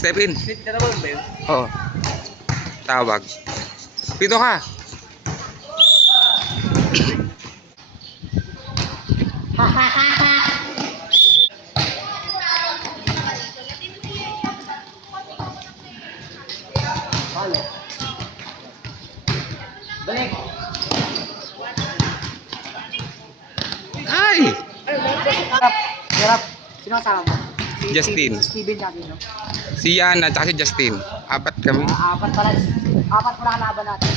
Step in. Fit ka na ba yun? Oo. Tawag. Dito ka. Balik. Ay! Hirap. Sino kasama mo? Justin. Steven natin, no? Si Yana at si Justin. Apat kami. Apat pala. Apat pala kalaban natin.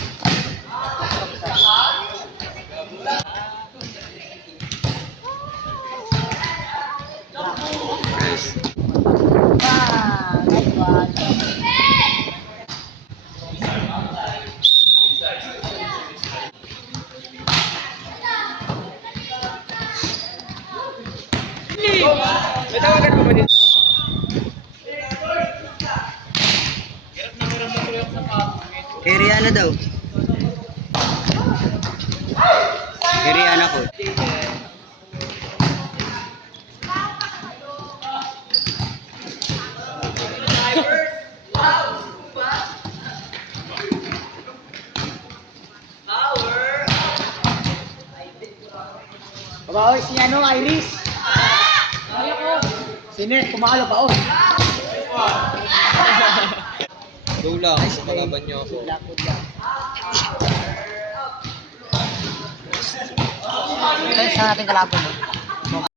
Nice. Nice one. May tawagan mo ba dito? Kay Rihanna daw. Kay Rihanna ko. Babaoy si ano, Iris. Si Ned, pumalo ba? Go lang, kalaban niyo ako. Ito sa ating kalaban.